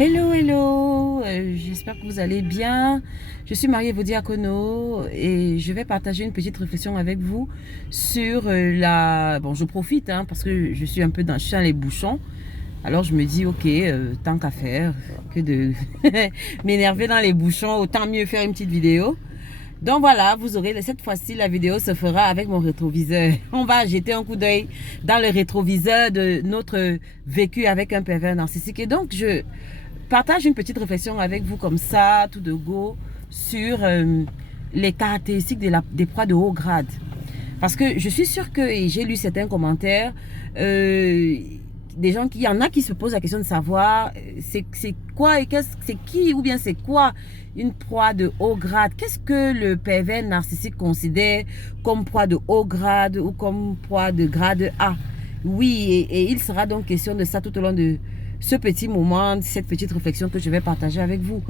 Hello, hello, j'espère que vous allez bien. Je suis Marie-Ève Diacono et je vais partager une petite réflexion avec vous sur Bon, je profite parce que je suis un peu je suis dans les bouchons. Alors je me dis, ok, tant qu'à faire, que de m'énerver dans les bouchons, autant mieux faire une petite vidéo. Donc voilà, vous aurez cette fois-ci, la vidéo se fera avec mon rétroviseur. On va jeter un coup d'œil dans le rétroviseur de notre vécu avec un pervers narcissique. Et donc, je partage une petite réflexion avec vous comme ça, tout de go, sur les caractéristiques des proies de haut grade. Parce que je suis sûre que, et j'ai lu certains commentaires, des gens il y en a qui se posent la question de savoir c'est quoi et c'est qui ou bien c'est quoi une proie de haut grade. Qu'est-ce que le pervers narcissique considère comme proie de haut grade ou comme proie de grade A? Oui, et il sera donc question de ça tout au long de ce petit moment, cette petite réflexion que je vais partager avec vous.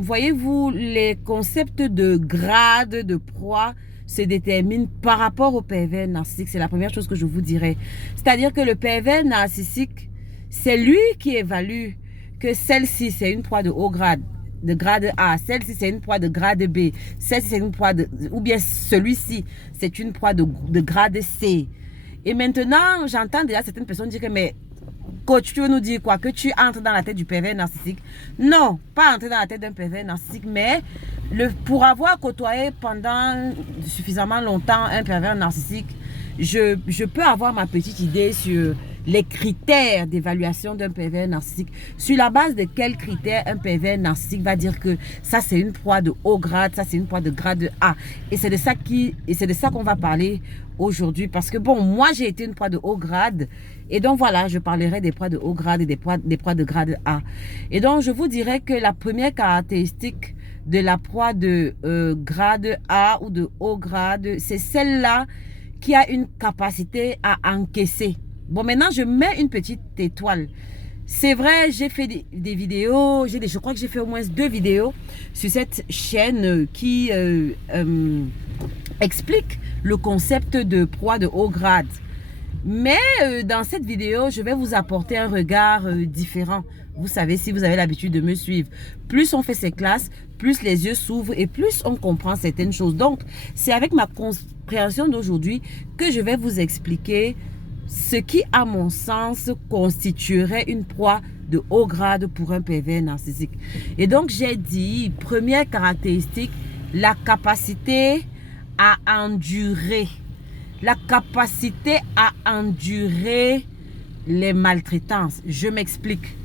Voyez-vous, les concepts de grade, de proie se déterminent par rapport au pervers narcissique. C'est la première chose que je vous dirais. C'est-à-dire que le pervers narcissique, c'est lui qui évalue que celle-ci, c'est une proie de haut grade, de grade A. Celle-ci, c'est une proie de grade B. Celle-ci, c'est une proie de... Ou bien celui-ci, c'est une proie de grade C. Et maintenant, j'entends déjà certaines personnes dire que, mais coach, tu veux nous dire quoi? Que tu entres dans la tête du pervers narcissique? Non, pas entrer dans la tête d'un pervers narcissique, mais pour avoir côtoyé pendant suffisamment longtemps un pervers narcissique, je peux avoir ma petite idée sur les critères d'évaluation d'un pervers narcissique. Sur la base de quels critères un pervers narcissique va dire que ça c'est une proie de haut grade, ça c'est une proie de grade A. Et c'est de ça qu'on va parler aujourd'hui. Parce que bon, moi j'ai été une proie de haut grade. Et donc voilà, je parlerai des proies de haut grade et des proies de grade A. Et donc je vous dirais que la première caractéristique de la proie de grade A ou de haut grade, c'est celle-là qui a une capacité à encaisser. Bon, maintenant, je mets une petite étoile. C'est vrai, j'ai fait des vidéos, je crois que j'ai fait au moins 2 vidéos sur cette chaîne qui explique le concept de proie de haut grade. Mais dans cette vidéo, je vais vous apporter un regard différent. Vous savez, si vous avez l'habitude de me suivre, plus on fait ces classes, plus les yeux s'ouvrent et plus on comprend certaines choses. Donc, c'est avec ma compréhension d'aujourd'hui que je vais vous expliquer ce qui, à mon sens, constituerait une proie de haut grade pour un pervers narcissique. Et donc, j'ai dit, première caractéristique, la capacité à endurer. La capacité à endurer les maltraitances. Je m'explique.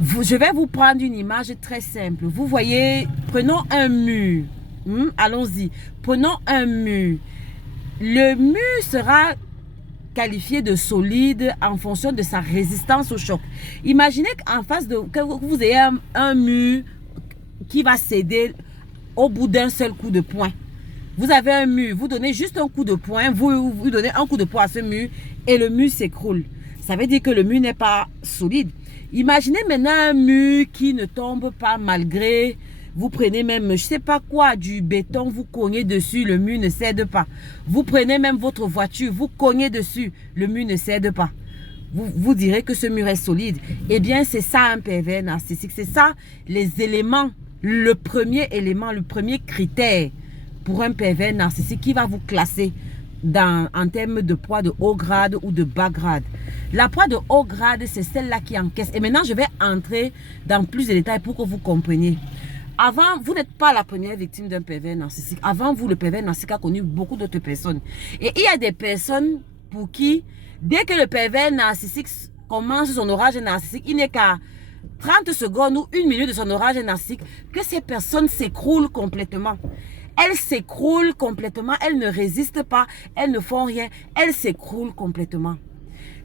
Je vais vous prendre une image très simple. Vous voyez, prenons un mur. Allons-y. Prenons un mur. Le mur sera qualifié de solide en fonction de sa résistance au choc. Imaginez qu'en face que vous ayez un mur qui va céder au bout d'un seul coup de poing. Vous avez un mur, vous donnez juste un coup de poing, vous donnez un coup de poing à ce mur et le mur s'écroule. Ça veut dire que le mur n'est pas solide. Imaginez maintenant un mur qui ne tombe pas malgré, vous prenez même, je sais pas quoi, du béton, vous cognez dessus, le mur ne cède pas. Vous prenez même votre voiture, vous cognez dessus, le mur ne cède pas. Vous direz que ce mur est solide. Eh bien, c'est ça un pervers narcissique. C'est ça les éléments, le premier élément, le premier critère pour un pervers narcissique qui va vous classer en termes de proie de haut grade ou de bas grade. La proie de haut grade, c'est celle-là qui encaisse. Et maintenant, je vais entrer dans plus de détails pour que vous compreniez. Avant, vous n'êtes pas la première victime d'un pervers narcissique. Avant vous, le pervers narcissique a connu beaucoup d'autres personnes. Et il y a des personnes pour qui, dès que le pervers narcissique commence son orage narcissique, il n'est qu'à 30 secondes ou 1 minute de son orage narcissique que ces personnes s'écroulent complètement. Elles s'écroulent complètement, elles ne résistent pas, elles ne font rien, elles s'écroulent complètement.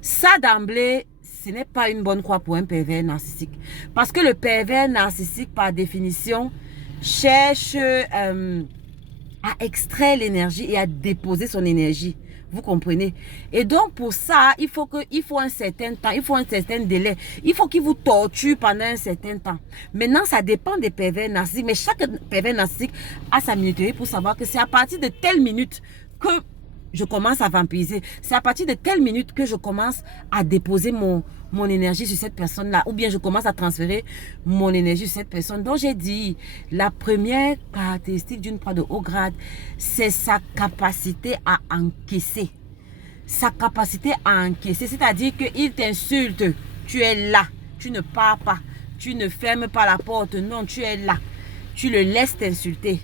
Ça d'emblée, ce n'est pas une bonne croix pour un pervers narcissique. Parce que le pervers narcissique, par définition, cherche à extraire l'énergie et à déposer son énergie. Vous comprenez? Et donc, pour ça, il faut un certain temps, il faut un certain délai. Il faut qu'il vous torture pendant un certain temps. Maintenant, ça dépend des pervers narcissiques. Mais chaque pervers narcissique a sa minuterie pour savoir que c'est à partir de telle minute que je commence à vampiriser? C'est à partir de quelle minute que je commence à déposer mon énergie sur cette personne-là, ou bien je commence à transférer mon énergie sur cette personne? Donc j'ai dit, la première caractéristique d'une proie de haut grade, c'est sa capacité à encaisser. Sa capacité à encaisser, c'est-à-dire qu'il t'insulte, tu es là, tu ne pars pas, tu ne fermes pas la porte, non, tu es là, tu le laisses t'insulter.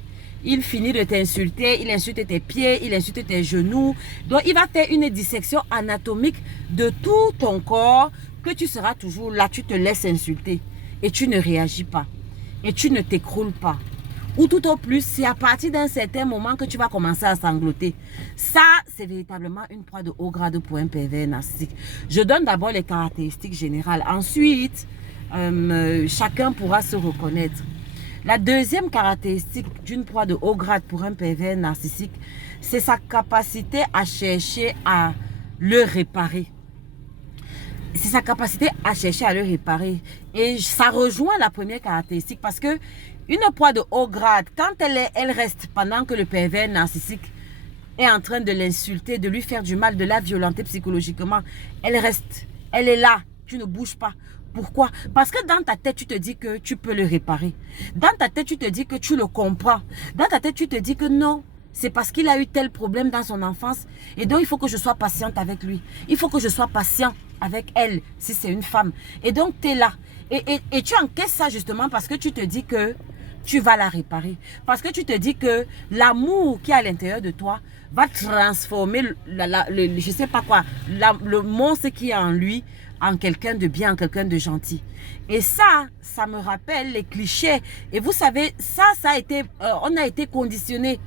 Il finit de t'insulter, il insulte tes pieds, il insulte tes genoux. Donc, il va faire une dissection anatomique de tout ton corps, que tu seras toujours là, tu te laisses insulter et tu ne réagis pas et tu ne t'écroules pas. Ou tout au plus, c'est à partir d'un certain moment que tu vas commencer à sangloter. Ça, c'est véritablement une proie de haut grade pour un pervers narcissique. Je donne d'abord les caractéristiques générales. Ensuite, chacun pourra se reconnaître. La deuxième caractéristique d'une proie de haut grade pour un pervers narcissique, c'est sa capacité à chercher à le réparer. C'est sa capacité à chercher à le réparer. Et ça rejoint la première caractéristique parce que une proie de haut grade, quand elle reste pendant que le pervers narcissique est en train de l'insulter, de lui faire du mal, de la violenter psychologiquement, elle reste, elle est là, tu ne bouges pas. Pourquoi? Parce que dans ta tête, tu te dis que tu peux le réparer. Dans ta tête, tu te dis que tu le comprends. Dans ta tête, tu te dis que non, c'est parce qu'il a eu tel problème dans son enfance. Et donc, il faut que je sois patiente avec lui. Il faut que je sois patient avec elle, si c'est une femme. Et donc, tu es là. Et tu encaisses ça justement parce que tu te dis que tu vas la réparer. Parce que tu te dis que l'amour qui est à l'intérieur de toi va transformer, je sais pas quoi, le monstre qui est en lui en quelqu'un de bien, en quelqu'un de gentil. Et ça me rappelle les clichés. Et vous savez, ça a été, on a été conditionné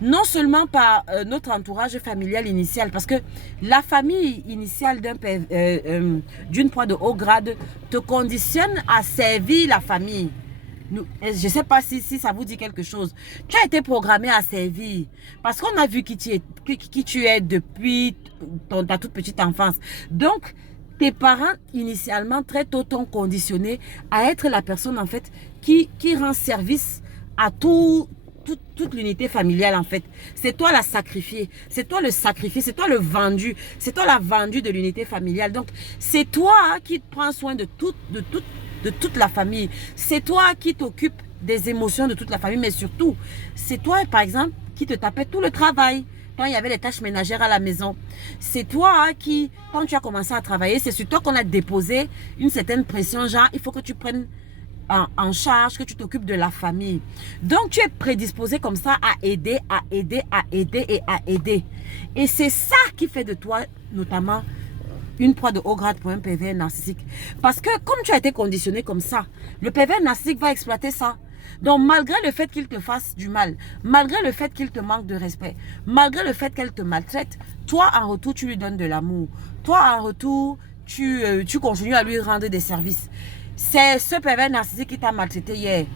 non seulement par notre entourage familial initial, parce que la famille initiale d'une proie de haut grade te conditionne à servir la famille. Je ne sais pas si ça vous dit quelque chose. Tu as été programmé à servir parce qu'on a vu qui tu es depuis ta toute petite enfance. Donc, tes parents, initialement, très tôt, t'ont conditionné à être la personne, en fait, qui rend service à toute l'unité familiale, en fait. C'est toi la sacrifiée, c'est toi le sacrifié, c'est toi le vendu, c'est toi la vendue de l'unité familiale. Donc, c'est toi qui prends soin de toute la famille. C'est toi qui t'occupes des émotions de toute la famille, mais surtout, c'est toi, par exemple, qui te tapais tout le travail. Quand il y avait les tâches ménagères à la maison, c'est toi qui, quand tu as commencé à travailler, c'est sur toi qu'on a déposé une certaine pression, genre il faut que tu prennes en charge, que tu t'occupes de la famille. Donc tu es prédisposé comme ça à aider, à aider, à aider et à aider. Et c'est ça qui fait de toi, notamment, une proie de haut grade pour un pervers narcissique. Parce que comme tu as été conditionné comme ça, le pervers narcissique va exploiter ça. Donc, malgré le fait qu'il te fasse du mal, malgré le fait qu'il te manque de respect, malgré le fait qu'elle te maltraite, toi, en retour, tu lui donnes de l'amour. Toi, en retour, tu continues à lui rendre des services. C'est ce pervers narcissique qui t'a maltraité hier,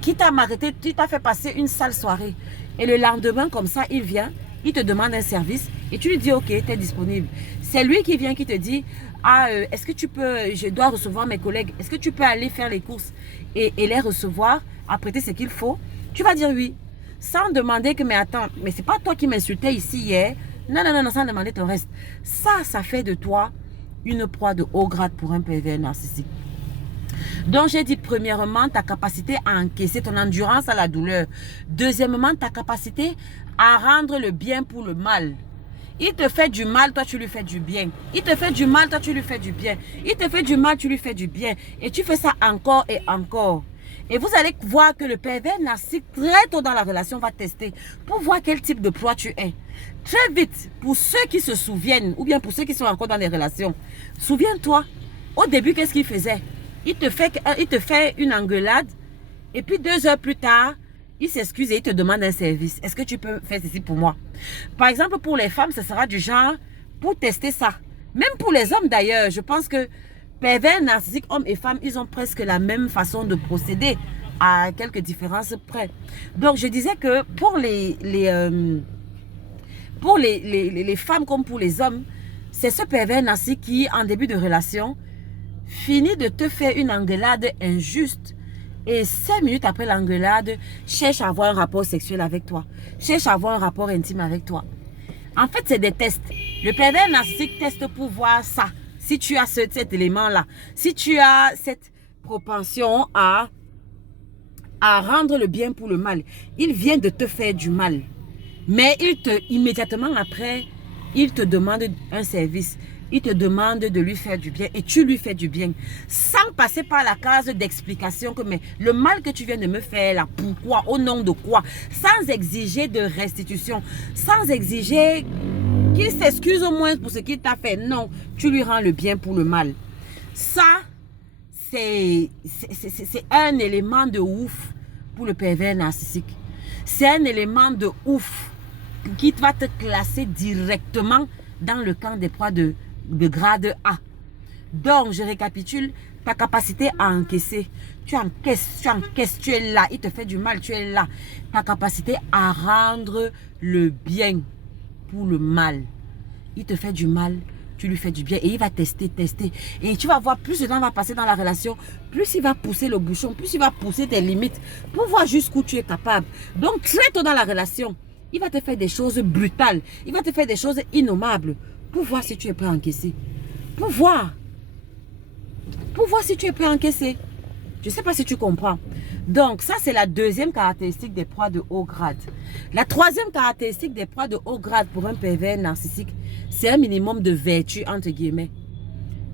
qui t'a maltraité, qui t'a fait passer une sale soirée. Et le lendemain, comme ça, il vient, il te demande un service et tu lui dis, ok, tu es disponible. C'est lui qui vient, qui te dit, ah, est-ce que tu peux, je dois recevoir mes collègues, est-ce que tu peux aller faire les courses et les recevoir, apprêter ce qu'il faut? Tu vas dire oui, sans demander que, mais attends, mais c'est pas toi qui m'insultais ici hier. Non, non, non, non, sans demander ton reste. Ça fait de toi une proie de haut grade pour un pervers narcissique. Donc, j'ai dit, premièrement, ta capacité à encaisser, ton endurance à la douleur. Deuxièmement, ta capacité à rendre le bien pour le mal. Il te fait du mal, toi tu lui fais du bien. Il te fait du mal, toi tu lui fais du bien. Il te fait du mal, tu lui fais du bien. Et tu fais ça encore et encore. Et vous allez voir que le pervers narcissique, très tôt dans la relation, va tester pour voir quel type de proie tu es. Très vite, pour ceux qui se souviennent, ou bien pour ceux qui sont encore dans des relations, souviens-toi, au début, qu'est-ce qu'il faisait? Il te fait une engueulade, et puis 2 heures plus tard, il s'excuse et il te demande un service. Est-ce que tu peux faire ceci pour moi? Par exemple, pour les femmes, ce sera du genre pour tester ça. Même pour les hommes d'ailleurs, je pense que pervers narcissiques, hommes et femmes, ils ont presque la même façon de procéder à quelques différences près. Donc, je disais que pour les femmes comme pour les hommes, c'est ce pervers narcissique qui, en début de relation, finit de te faire une engueulade injuste. Et 5 minutes après l'engueulade, cherche à avoir un rapport sexuel avec toi. Cherche à avoir un rapport intime avec toi. En fait, c'est des tests. Le pervers narcissique teste pour voir ça. Si tu as cet élément-là, si tu as cette propension à rendre le bien pour le mal, il vient de te faire du mal. Mais immédiatement après, il te demande un service. Il te demande de lui faire du bien et tu lui fais du bien. Sans passer par la case d'explication que mais le mal que tu viens de me faire là, pourquoi, au nom de quoi? Sans exiger de restitution, sans exiger qu'il s'excuse au moins pour ce qu'il t'a fait. Non, tu lui rends le bien pour le mal. Ça, c'est un élément de ouf pour le pervers narcissique. C'est un élément de ouf qui va te classer directement dans le camp des proies de grade A. Donc, je récapitule, ta capacité à encaisser. Tu encaisses, tu es là. Il te fait du mal, tu es là. Ta capacité à rendre le bien pour le mal. Il te fait du mal, tu lui fais du bien et il va tester. Et tu vas voir, plus le temps va passer dans la relation, plus il va pousser le bouchon, plus il va pousser tes limites pour voir jusqu'où tu es capable. Donc, très tôt dans la relation, il va te faire des choses brutales. Il va te faire des choses innommables pour voir si tu es prêt à encaisser. Pour voir si tu es prêt à encaisser. Je ne sais pas si tu comprends. Donc, ça, c'est la deuxième caractéristique des proies de haut grade. La troisième caractéristique des proies de haut grade pour un pervers narcissique, c'est un minimum de vertu, entre guillemets.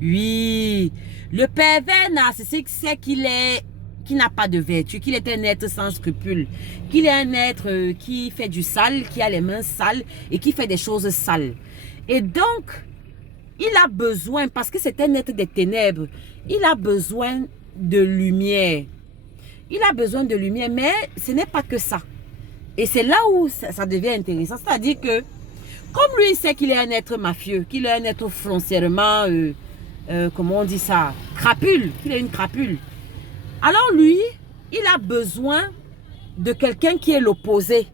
Oui, le pervers narcissique sait qu'il n'a pas de vertu, qu'il est un être sans scrupules, qu'il est un être qui fait du sale, qui a les mains sales et qui fait des choses sales. Et donc, il a besoin, parce que c'est un être des ténèbres, il a besoin de lumière. Il a besoin de lumière, mais ce n'est pas que ça. Et c'est là où ça devient intéressant. C'est-à-dire que, comme lui, il sait qu'il est un être mafieux, qu'il est un être foncièrement, comment on dit ça, crapule, qu'il est une crapule. Alors lui, il a besoin de quelqu'un qui est l'opposé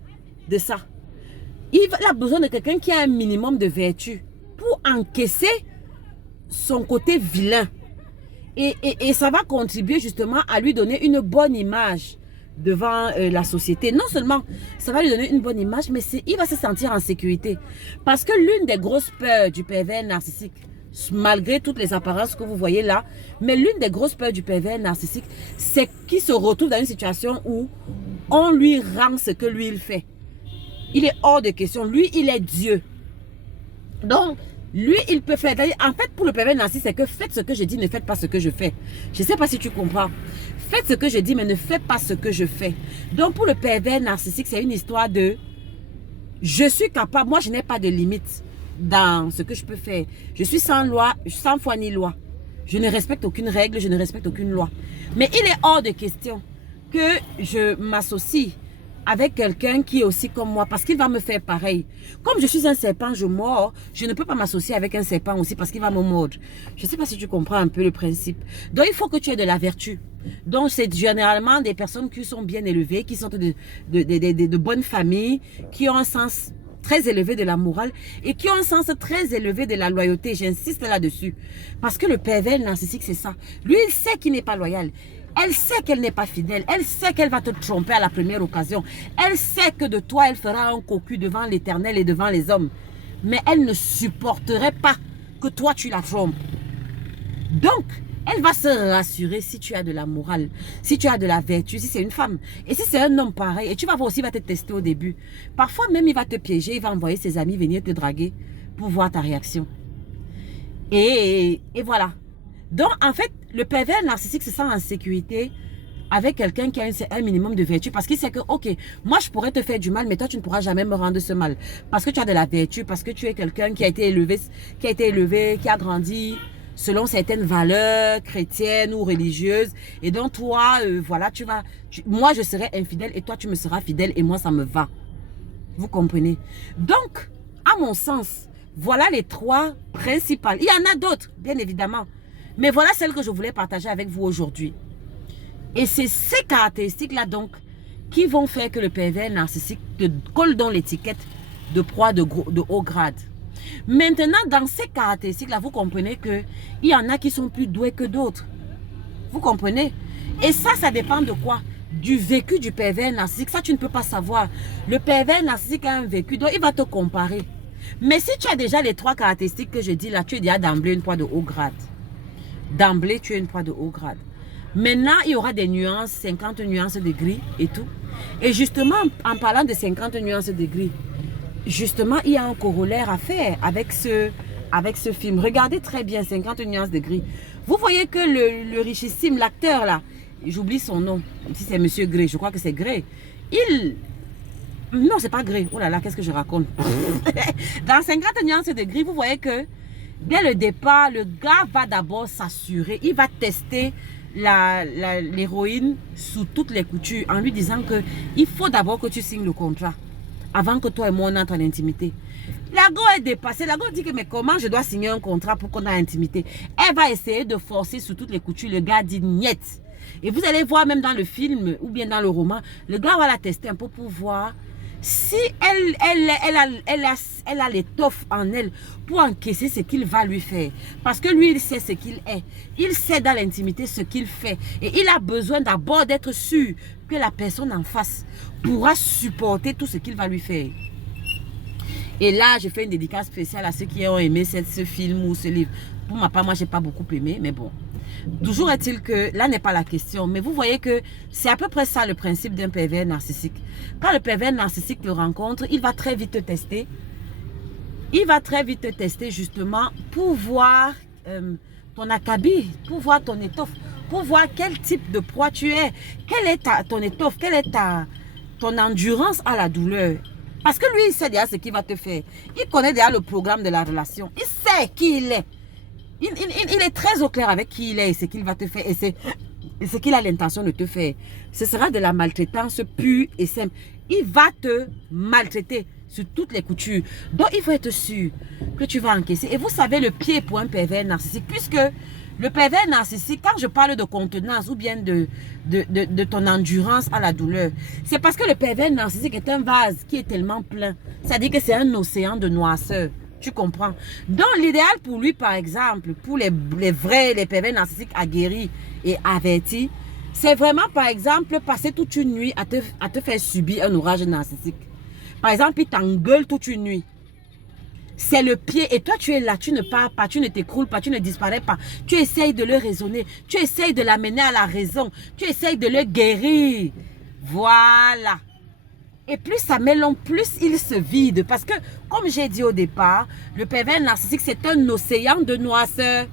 de ça. Il a besoin de quelqu'un qui a un minimum de vertu pour encaisser son côté vilain. Et ça va contribuer justement à lui donner une bonne image devant la société. Non seulement ça va lui donner une bonne image, mais il va se sentir en sécurité. Parce que l'une des grosses peurs du pervers narcissique, malgré toutes les apparences que vous voyez là, mais l'une des grosses peurs du pervers narcissique, c'est qu'il se retrouve dans une situation où on lui rend ce que lui il fait. Il est hors de question. Lui, il est Dieu. Donc, lui, il peut faire. En fait, pour le pervers narcissique, c'est que faites ce que je dis, ne faites pas ce que je fais. Je ne sais pas si tu comprends. Faites ce que je dis, mais ne faites pas ce que je fais. Donc, pour le pervers narcissique, c'est une histoire de je suis capable. Moi, je n'ai pas de limite dans ce que je peux faire. Je suis sans loi, sans foi ni loi. Je ne respecte aucune règle, je ne respecte aucune loi. Mais il est hors de question que je m'associe avec quelqu'un qui est aussi comme moi, parce qu'il va me faire pareil. Comme je suis un serpent, je mords, je ne peux pas m'associer avec un serpent aussi parce qu'il va me mordre. Je ne sais pas si tu comprends un peu le principe. Donc, il faut que tu aies de la vertu. Donc, c'est généralement des personnes qui sont bien élevées, qui sont de bonnes familles, qui ont un sens très élevé de la morale et qui ont un sens très élevé de la loyauté. J'insiste là-dessus. Parce que le pervers narcissique, c'est ça. Lui, il sait qu'il n'est pas loyal. Elle sait qu'elle n'est pas fidèle. Elle sait qu'elle va te tromper à la première occasion. Elle sait que de toi, elle fera un cocu devant l'Éternel et devant les hommes. Mais elle ne supporterait pas que toi, tu la trompes. Donc, elle va se rassurer si tu as de la morale, si tu as de la vertu, si c'est une femme. Et si c'est un homme pareil, et tu vas voir aussi, il va te tester au début. Parfois même, il va te piéger, il va envoyer ses amis venir te draguer pour voir ta réaction. Et voilà. Donc, en fait, le pervers narcissique se sent en sécurité avec quelqu'un qui a un minimum de vertu parce qu'il sait que, ok, moi, je pourrais te faire du mal, mais toi, tu ne pourras jamais me rendre ce mal. Parce que tu as de la vertu, parce que tu es quelqu'un qui a été élevé, qui a grandi selon certaines valeurs chrétiennes ou religieuses. Et donc, toi, voilà, moi, je serai infidèle et toi, tu me seras fidèle et moi, ça me va. Vous comprenez? Donc, à mon sens, voilà les trois principales. Il y en a d'autres, bien évidemment. Mais voilà celle que je voulais partager avec vous aujourd'hui. Et c'est ces caractéristiques-là donc qui vont faire que le pervers narcissique te colle dans l'étiquette de proie de haut grade. Maintenant, dans ces caractéristiques-là, vous comprenez qu'il y en a qui sont plus doués que d'autres. Vous comprenez? Et ça dépend de quoi? Du vécu du pervers narcissique. Ça, tu ne peux pas savoir. Le pervers narcissique a un vécu, donc il va te comparer. Mais si tu as déjà les 3 caractéristiques que je dis là, tu es déjà d'emblée une proie de haut grade. D'emblée, tu es une proie de haut grade. Maintenant, il y aura des nuances, 50 nuances de gris et tout. Et justement, en parlant de 50 nuances de gris, justement, il y a un corollaire à faire avec ce film. Regardez très bien 50 nuances de gris. Vous voyez que le richissime, l'acteur là, j'oublie son nom, si c'est Monsieur Gray, je crois que c'est Gray. Non, c'est pas Gray. Oh là là, qu'est-ce que je raconte? Dans 50 nuances de gris, vous voyez que dès le départ, le gars va d'abord s'assurer, il va tester l'héroïne sous toutes les coutures en lui disant que il faut d'abord que tu signes le contrat avant que toi et moi on entre en intimité. La go est dépassée. La go dit que mais comment je dois signer un contrat pour qu'on ait intimité? Elle va essayer de forcer sous toutes les coutures. Le gars dit niet. Et vous allez voir même dans le film ou bien dans le roman, le gars va la tester un peu pour voir si elle a l'étoffe en elle pour encaisser ce qu'il va lui faire. Parce que lui, il sait ce qu'il est. Il sait dans l'intimité ce qu'il fait. Et il a besoin d'abord d'être sûr que la personne en face pourra supporter tout ce qu'il va lui faire. Et là, je fais une dédicace spéciale à ceux qui ont aimé ce film ou ce livre. Pour ma part, moi, je n'ai pas beaucoup aimé, mais bon. Toujours est-il que là n'est pas la question. Mais vous voyez que c'est à peu près ça le principe d'un pervers narcissique. Quand le pervers narcissique te rencontre, il va très vite te tester. Il va très vite te tester justement pour voir ton acabit, pour voir ton étoffe, pour voir quel type de proie tu es. Quelle est ton étoffe, quelle est ton endurance à la douleur. Parce que lui, il sait déjà ce qu'il va te faire. Il connaît déjà le programme de la relation. Il sait qui il est. Il est très au clair avec qui il est et ce qu'il va te faire et ce qu'il a l'intention de te faire. Ce sera de la maltraitance pure et simple. Il va te maltraiter sur toutes les coutures. Donc, il faut être sûr que tu vas encaisser. Et vous savez le pied pour un pervers narcissique, puisque le pervers narcissique, quand je parle de contenance ou bien de ton endurance à la douleur, c'est parce que le pervers narcissique est un vase qui est tellement plein. C'est-à-dire que c'est un océan de noirceur. Tu comprends? Donc, l'idéal pour lui, par exemple, pour les pervers narcissiques aguerris et avertis, c'est vraiment, par exemple, passer toute une nuit à te faire subir un orage narcissique. Par exemple, il t'engueule toute une nuit. C'est le pied et toi, tu es là, tu ne pars pas, tu ne t'écroules pas, tu ne disparais pas. Tu essayes de le raisonner, tu essayes de l'amener à la raison, tu essayes de le guérir. Voilà. Et plus ça met long, plus il se vide. Parce que, comme j'ai dit au départ, le pervers narcissique, c'est un océan de noirceur.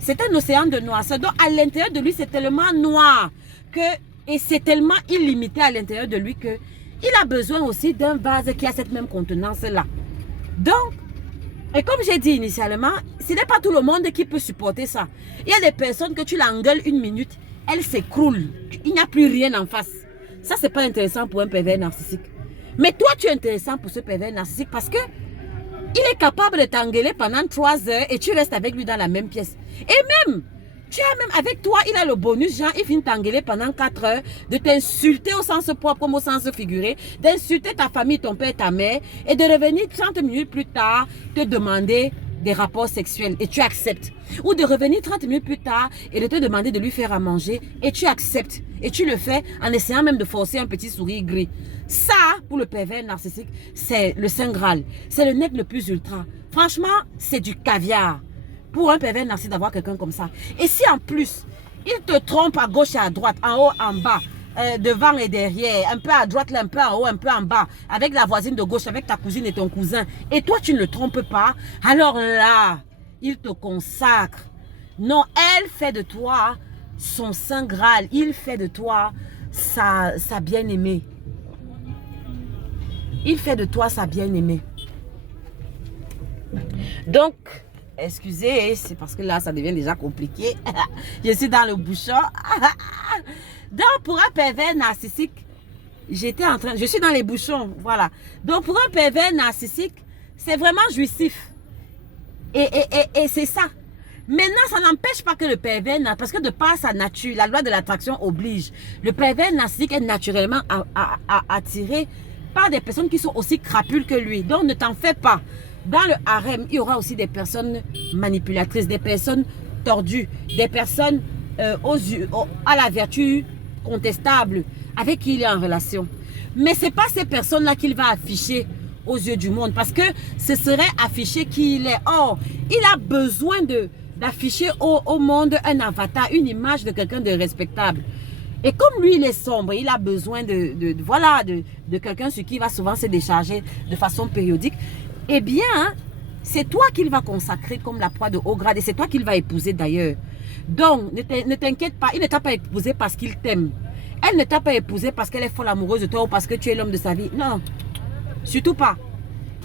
C'est un océan de noirceur. Donc, à l'intérieur de lui, c'est tellement noir et c'est tellement illimité à l'intérieur de lui que il a besoin aussi d'un vase qui a cette même contenance-là. Donc, et comme j'ai dit initialement, ce n'est pas tout le monde qui peut supporter ça. Il y a des personnes que tu l'engueules une minute, elles s'écroulent. Il n'y a plus rien en face. Ça, c'est pas intéressant pour un pervers narcissique. Mais toi, tu es intéressant pour ce pervers narcissique parce que il est capable de t'engueuler pendant 3 heures et tu restes avec lui dans la même pièce. Et même, avec toi, il a le bonus, genre, il finit t'engueuler pendant 4 heures, de t'insulter au sens propre comme au sens figuré, d'insulter ta famille, ton père, ta mère, et de revenir 30 minutes plus tard, te demander des rapports sexuels et tu acceptes. Ou de revenir 30 minutes plus tard et de te demander de lui faire à manger et tu acceptes. Et tu le fais en essayant même de forcer un petit sourire gris. Ça, pour le pervers narcissique, c'est le Saint Graal. C'est le nec le plus ultra. Franchement, c'est du caviar. Pour un pervers narcissique d'avoir quelqu'un comme ça. Et si en plus, il te trompe à gauche et à droite, en haut, en bas, devant et derrière, un peu à droite, là, un peu en haut, un peu en bas, avec la voisine de gauche, avec ta cousine et ton cousin, et toi tu ne le trompes pas, alors là, il te consacre. Non, elle fait de toi son Saint Graal, il fait de toi sa bien-aimée. Il fait de toi sa bien-aimée. Donc, excusez, c'est parce que là, ça devient déjà compliqué. Je suis dans le bouchon. Donc, pour un pervers narcissique, je suis dans les bouchons, voilà. Donc, pour un pervers narcissique, c'est vraiment jouissif. Et c'est ça. Maintenant, ça n'empêche pas que le pervers, parce que de par sa nature, la loi de l'attraction oblige, le pervers narcissique est naturellement attiré par des personnes qui sont aussi crapules que lui. Donc, ne t'en fais pas. Dans le harem, il y aura aussi des personnes manipulatrices, des personnes tordues, des personnes à la vertu contestable, avec qui il est en relation. Mais ce n'est pas ces personnes-là qu'il va afficher aux yeux du monde parce que ce serait afficher qui il est. Or, il a besoin d'afficher au monde un avatar, une image de quelqu'un de respectable. Et comme lui, il est sombre, il a besoin de quelqu'un sur qui il va souvent se décharger de façon périodique. Eh bien, c'est toi qu'il va consacrer comme la proie de haut grade et c'est toi qu'il va épouser d'ailleurs. Donc, ne t'inquiète pas, il ne t'a pas épousé parce qu'il t'aime. Elle ne t'a pas épousé parce qu'elle est folle amoureuse de toi ou parce que tu es l'homme de sa vie. Non, surtout pas.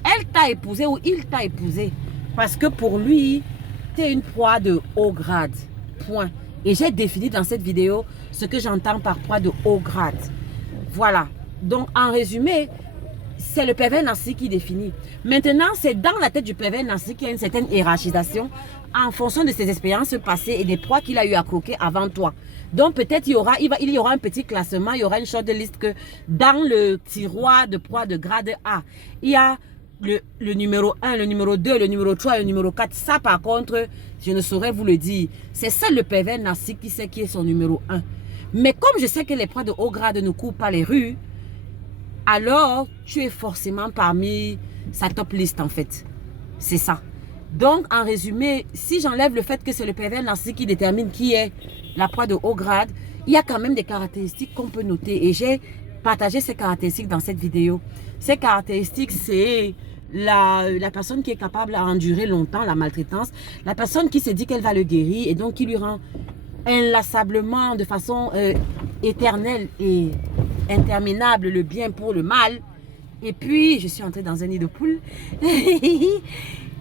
Elle t'a épousé ou il t'a épousé parce que pour lui, tu es une proie de haut grade. Point. Et j'ai défini dans cette vidéo ce que j'entends par proie de haut grade. Voilà. Donc, en résumé, c'est le pervers narcissique qui définit. Maintenant, c'est dans la tête du pervers narcissique qu'il y a une certaine hiérarchisation en fonction de ses expériences passées et des proies qu'il a eu à croquer avant toi. Donc, peut-être il y aura un petit classement, il y aura une shortlist que dans le tiroir de proies de grade A, il y a le numéro 1, le numéro 2, le numéro 3, le numéro 4. Ça, par contre, je ne saurais vous le dire. C'est seul le pervers narcissique qui sait qui est son numéro 1. Mais comme je sais que les proies de haut grade ne courent pas les rues, alors tu es forcément parmi sa top liste en fait. C'est ça. Donc, en résumé, si j'enlève le fait que c'est le pervers narcissique qui détermine qui est la proie de haut grade, il y a quand même des caractéristiques qu'on peut noter. Et j'ai partagé ces caractéristiques dans cette vidéo. Ces caractéristiques, c'est la personne qui est capable à endurer longtemps la maltraitance, la personne qui se dit qu'elle va le guérir et donc qui lui rend inlassablement, de façon éternelle et interminable, le bien pour le mal. Et puis, je suis entrée dans un nid de poule.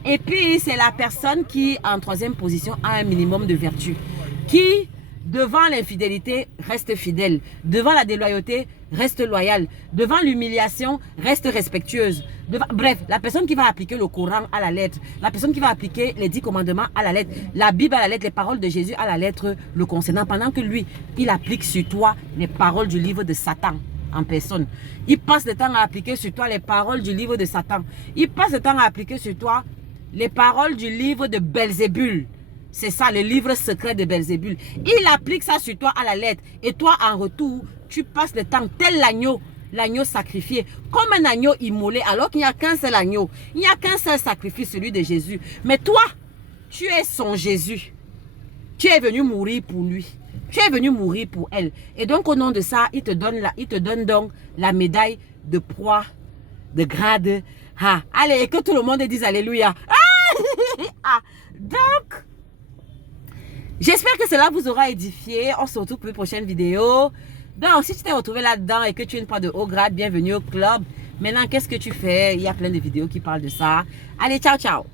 Et puis, c'est la personne qui, en troisième position, a un minimum de vertu. Qui, devant l'infidélité, reste fidèle. Devant la déloyauté, reste loyale. Devant l'humiliation, reste respectueuse. Bref, la personne qui va appliquer le Coran à la lettre, la personne qui va appliquer les 10 commandements à la lettre, la Bible à la lettre, les paroles de Jésus à la lettre, le concernant, pendant que lui, il applique sur toi les paroles du livre de Satan en personne. Il passe le temps à appliquer sur toi les paroles du livre de Satan. Il passe le temps à appliquer sur toi les paroles du livre de Belzébul. C'est ça, le livre secret de Belzébul. Il applique ça sur toi à la lettre. Et toi, en retour, tu passes le temps tel l'agneau sacrifié, comme un agneau immolé, alors qu'il n'y a qu'un seul agneau. Il n'y a qu'un seul sacrifice, celui de Jésus. Mais toi, tu es son Jésus. Tu es venu mourir pour lui. Tu es venu mourir pour elle. Et donc, au nom de ça, il te donne donc la médaille de proie, de grade. Ah, allez, que tout le monde dise Alléluia. Ah, donc, j'espère que cela vous aura édifié. On se retrouve pour une prochaine vidéo. Donc, si tu t'es retrouvé là-dedans et que tu es une proie de haut grade, bienvenue au club. Maintenant, qu'est-ce que tu fais? Il y a plein de vidéos qui parlent de ça. Allez, ciao, ciao.